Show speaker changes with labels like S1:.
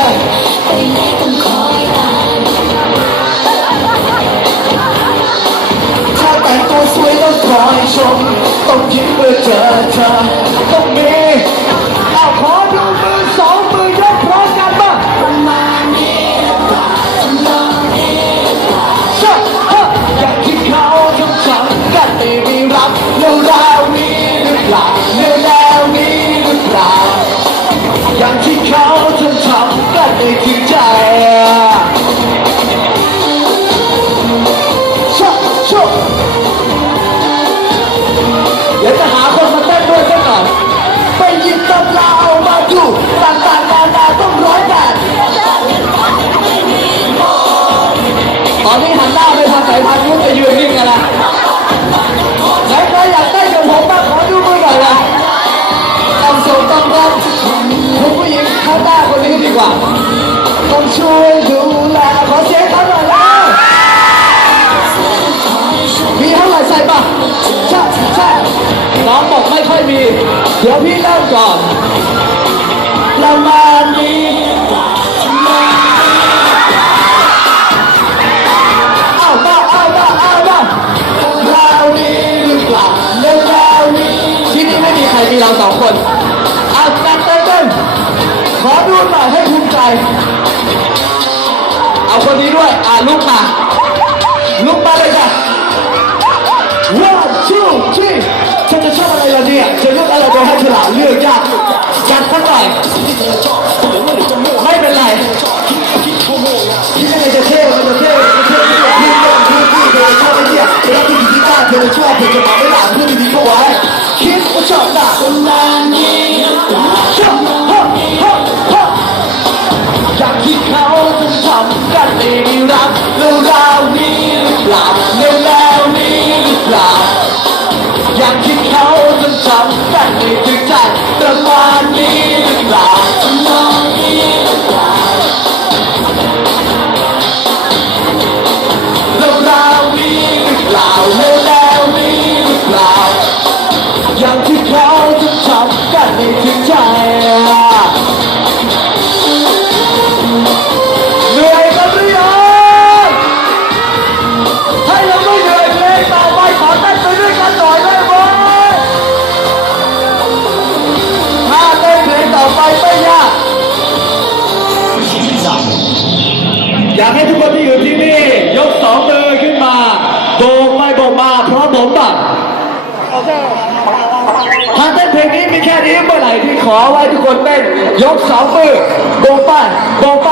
S1: ต้องยตา
S2: ม
S1: ถ้าแต่งตัวสวยแล้วคอยชมต้องยิ้มเมื่อเจอเธอต้องมีเอาขอดูมือสองมือยกพร้อมกันบ้าง
S2: ประมาณนี้หรือเปล่าทำนองนี้หรือเปล่า
S1: ชะฮะอยางที่เขาทำฉันกันไม่มีรับเรื่องราวนี้หรือเปล่าเรื่องราวนี้หรือเปล่าอย่างที่เขาทำฉัน กันไม่ถึงใจชะชะเดี๋ยวจะหาคนมาเต้นด้วยสักหน่อยไปหยิบตำราเอามาดูต่างๆนานาต้องร้อยแปดตอนนี้หันหน้าไปทางสายพันธุ์นู้นจะยืนนิ่งกันละไหนใครอย ส่งต้องรับคุณผู้หญิงข้างหน้าคนนี้ดีกว่า ต้องช่วยดูแลขอเสียงเขาหน่อยนะมีเท่าไหร่ใส่ปะใช่ใช่น้องบอกไม่ค่อยมี เดี๋ยวพี่เริ่มก่อนประมาณนี้เอาบ้าเอาบ้าเอาบ้าคราวนี้หรือ เอาคนนี้ด้วย อ่าลุกมา ลุกมาเลยจ้ะ one two three เธอจะชอบอะไรล่ะเนี่ยจะเลือกอะไรไปให้ฉลาดเลือกยากจัดสักหน่อยไม่เป็นไรที่ไม่จะเท่มันจะเท่มันจะเท่ที่เรื่องที่ที่เธอชอบไอ้เนี่ยเวลาที่ดีที่บ้เธอชอบเธอจะบอกไม่หลังเพื่อนดีๆเข้าไว้คิดว่าชอบหนั
S2: อ
S1: ยากให้
S2: ทุ
S1: กคนที่อยู่ที่นี่ ยกสองมือขึ้นมาโบกไม่โบกมาเพราะผมบังทาเต้นเพลงนี้มีแค่นี้เมื่อไหร่ที่ขอไว้ทุกคนเต้น ยกสองมือโบกไปโบกไป